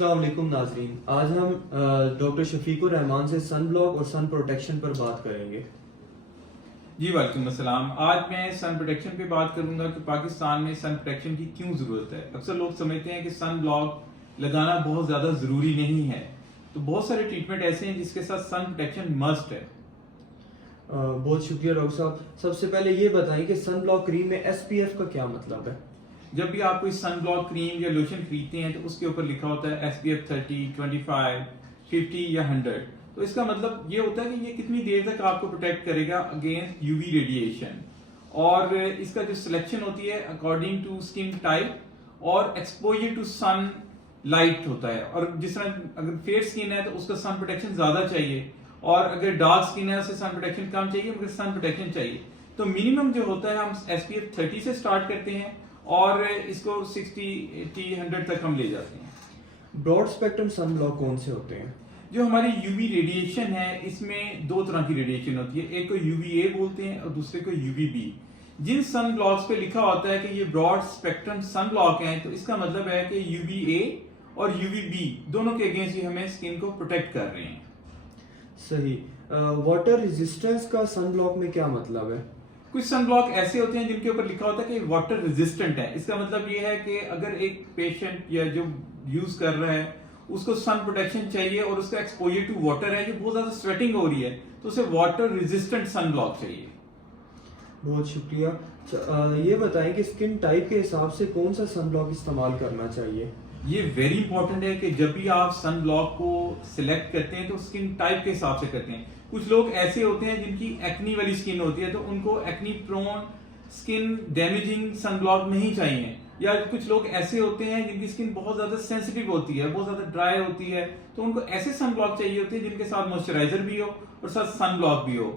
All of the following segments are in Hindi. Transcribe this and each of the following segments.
अस्सलाम वालेकुम नाजरीन। आज हम डॉक्टर शफीकुर रहमान से सन ब्लॉक और सन प्रोटेक्शन पर बात करेंगे। जी वालेकुम अस्सलाम। आज मैं सन प्रोटेक्शन पे बात करूंगा कि पाकिस्तान में सन प्रोटेक्शन की क्यों ज़रूरत है। अक्सर लोग समझते हैं कि सन ब्लॉक लगाना बहुत ज़्यादा ज़रूरी नहीं है, तो बहुत सारे ट्रीटमेंट ऐसे हैं जिसके साथ सन प्रोटेक्शन मस्ट है। बहुत शुक्रिया डॉक्टर साहब। सबसे पहले ये बताएं कि सन ब्लॉक क्रीम में SPF का क्या मतलब है। जब भी आप कोई सन ब्लॉक क्रीम या लोशन खरीदते हैं तो उसके ऊपर लिखा होता है SPF 30, 25, 50 या 100। तो इसका मतलब ये होता है कि ये कितनी देर तक आपको प्रोटेक्ट करेगा अगेंस्ट UV रेडिएशन। और इसका जो सिलेक्शन होती है अकॉर्डिंग टू स्किन टाइप और एक्सपोजर टू सन लाइट होता है। और जिस तरह अगर फेयर स्किन है तो उसका सन प्रोटेक्शन ज्यादा चाहिए, और अगर डार्क स्किन है उससे सन प्रोटेक्शन कम चाहिए, मगर सन प्रोटेक्शन चाहिए। तो मिनिमम जो होता है हम SPF 30 से स्टार्ट करते हैं और इसको 60, 80, 100 तक हम ले जाते हैं। ब्रॉड स्पेक्ट्रम सन ब्लॉक कौन से होते हैं? जो हमारी UV रेडिएशन है इसमें दो तरह की रेडिएशन होती है, एक को UVA बोलते हैं और दूसरे को UVB। जिन सन ब्लॉक्स पे लिखा होता है कि ये ब्रॉड स्पेक्ट्रम सन ब्लॉक हैं, तो इसका मतलब है कि UVA और UVB दोनों के अगेंस्ट ही हमें स्किन को प्रोटेक्ट कर रहे हैं। सही। वाटर रेजिस्टेंस का सन ब्लॉक में क्या मतलब है? कुछ सन ब्लॉक ऐसे होते हैं जिनके ऊपर लिखा होता है कि वाटर रेजिस्टेंट है। इसका मतलब ये है कि अगर एक पेशेंट या जो यूज कर रहा है उसको सन प्रोटेक्शन चाहिए और उसका एक्सपोजर टू वाटर है, जो बहुत ज्यादा स्वेटिंग हो रही है, तो उसे वाटर रेजिस्टेंट सन ब्लॉक चाहिए। बहुत शुक्रिया। ये बताएं कि स्किन टाइप के हिसाब से कौन सा सन ब्लॉक इस्तेमाल करना चाहिए। ये वेरी इंपॉर्टेंट है कि जब भी आप सन ब्लॉक को सिलेक्ट करते हैं तो स्किन टाइप के हिसाब से करते हैं। कुछ लोग ऐसे होते हैं जिनकी एक्नी वाली स्किन होती है, तो उनको acne prone skin damaging sun block नहीं चाहिए। या कुछ लोग ऐसे होते हैं जिनकी स्किन बहुत ज्यादा सेंसिटिव होती है, बहुत ज्यादा ड्राई होती है, तो उनको ऐसे सन ब्लॉक चाहिए होते हैं जिनके साथ मॉइस्चराइजर भी हो और साथ सन ब्लॉक भी हो।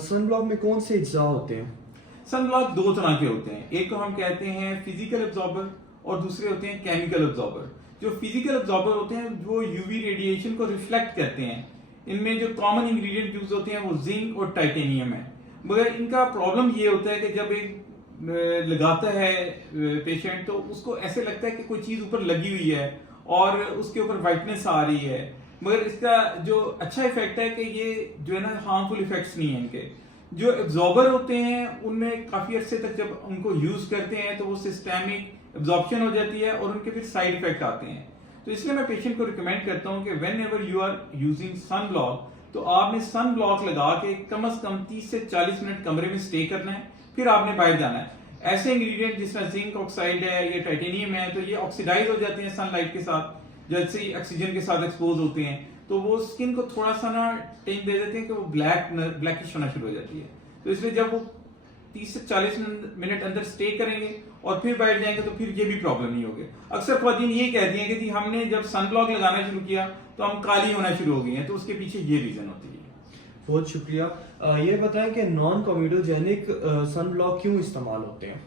सन ब्लॉक में कौन से अज्जा होते हैं? सन ब्लॉक दो तरह के होते हैं, एक को हम कहते हैं फिजिकल एब्जॉर्बर और दूसरे होते हैं केमिकल एब्जॉर्बर। जो फिजिकल एब्जॉर्बर होते हैं वो UV रेडिएशन को रिफ्लेक्ट करते हैं। इनमें जो कॉमन इंग्रेडिएंट यूज होते हैं वो जिंक और टाइटेनियम है। मगर इनका प्रॉब्लम ये होता है कि जब एक लगाता है पेशेंट तो उसको ऐसे लगता है कि कोई चीज ऊपर लगी हुई है और उसके ऊपर वाइटनेस आ रही है, मगर इसका जो अच्छा इफेक्ट है कि ये जो है ना हार्मफुल इफेक्ट्स नहीं है इनके। जो एब्जॉर्बर होते हैं उनमें काफी अरसे तक जब उनको यूज करते हैं तो वो सिस्टेमिक एब्जॉर्प्शन हो जाती है और उनके फिर साइड इफेक्ट आते हैं। तो इसलिए मैं पेशेंट को रिकमेंड करता हूं कि whenever you are using sun block तो आपने सन ब्लॉक लगा के कम से कम 30 से 40 मिनट कमरे में स्टे करना है, फिर आपने बाहर जाना है। ऐसे इंग्रेडिएंट जिसमें जिंक ऑक्साइड है या टाइटेनियम है तो ये ऑक्सीडाइज हो जाते हैं सनलाइट के साथ, जैसे ही ऑक्सीजन के साथ एक्सपोज होते हैं तो वो स्किन को थोड़ा सा ना टेन दे देते हैं कि वो ब्लैकिश होना शुरू हो जाती है। तो इसलिए जब वो 30 से 40 मिनट अंदर स्टे करेंगे और फिर बैठ जाएंगे तो फिर ये भी प्रॉब्लम नहीं होगी। अक्सर ख्वातीन ये कहती हैं कि जी हमने जब सन ब्लॉक लगाना शुरू किया तो हम काली होना शुरू हो गई हैं, तो उसके पीछे ये रीजन होती है। बहुत शुक्रिया। ये बताएं कि नॉन कॉमेडोजेनिक सन ब्लॉक क्यों इस्तेमाल होते हैं?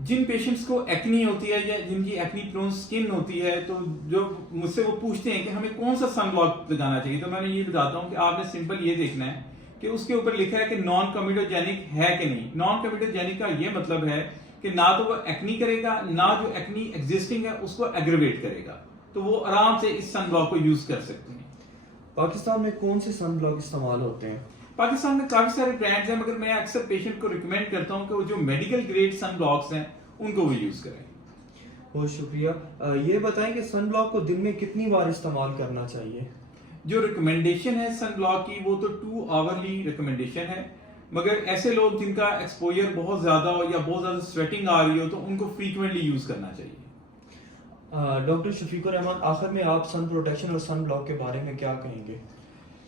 जिन पेशेंट्स को एक्नी होती है या जिनकी एक्नी प्रोन स्किन होती है तो जो मुझसे वो पूछते हैं कि हमें कौन सा सन ब्लॉक लगाना चाहिए, तो मैंने ये बताता हूँ कि आपने सिंपल ये देखना है कि उसके ऊपर लिखा है कि नॉन कॉमेडोजेनिक है कि नहीं। नॉन कॉमेडोजेनिक का ये मतलब है कि ना तो वो एक्नी करेगा, ना जो एक्नी एग्जिस्टिंग है उसको एग्रेवेट करेगा, तो वो आराम से इस सन ब्लॉक को यूज कर सकते हैं। पाकिस्तान में कौन से सन ब्लॉक इस्तेमाल होते हैं? पाकिस्तान में काफी सारे ब्रांड्स हैं, मगर मैं अक्सर पेशेंट को रिकमेंड करता हूं कि वो जो मेडिकल ग्रेड सन ब्लॉक्स हैं उनको वो यूज करें। बहुत शुक्रिया। ये बताएं कि सन ब्लॉक को दिन में कितनी बार इस्तेमाल करना चाहिए? जो रिकमेंडेशन है सन ब्लॉक की वो तो 2 आवरली रिकमेंडेशन है, मगर ऐसे लोग जिनका एक्सपोजर बहुत ज्यादा हो या बहुत ज्यादा स्वेटिंग आ रही हो तो उनको फ्रीक्वेंटली यूज करना चाहिए। डॉक्टर शफीकुर रहमान, आखिर में आप सन प्रोटेक्शन और सन ब्लॉक के बारे में क्या कहेंगे?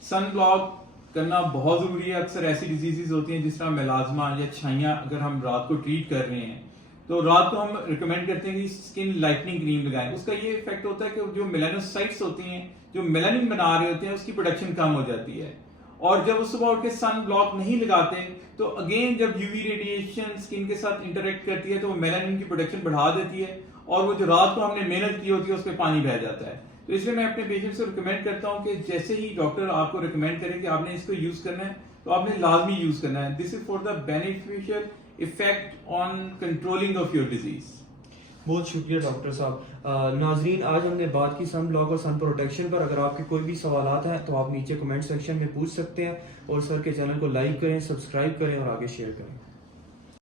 सन ब्लॉक करना बहुत जरूरी है। अक्सर ऐसी डिजीजेस होती हैं जिस तरह मेलाज्मा या छाइयाँ, अगर हम रात को ट्रीट कर रहे हैं तो रात को हम रिकमेंड करते हैं कि स्किन लाइटनिंग क्रीम लगाएं। उसका ये इफेक्ट होता है कि जो मेलानोसाइट्स होती हैं जो मेलानिन बना रहे होते हैं उसकी प्रोडक्शन कम हो जाती है। और जब सुबह उठ के सन ब्लॉक नहीं लगाते तो अगेन जब UV रेडिएशन स्किन के साथ इंटरेक्ट करती है तो वो मेलानिन की प्रोडक्शन बढ़ा देती है और वो जो रात को हमने मेहनत की होती है उस पर पानी बह जाता है। तो इसलिए मैं अपने पेशेंट्स को रिकमेंड करता हूं कि जैसे ही डॉक्टर आपको रिकमेंड करें कि आपने इसको यूज करना है तो आपने लाजमी यूज करना है। This is for the beneficial effect on controlling of your disease. बहुत शुक्रिया डॉक्टर साहब। नाजरीन, आज हमने बात की सन ब्लॉक और सन प्रोटेक्शन पर। अगर आपके कोई भी सवालात हैं तो आप नीचे कमेंट सेक्शन में पूछ सकते हैं, और सर के चैनल को लाइक करें, सब्सक्राइब करें और आगे शेयर करें।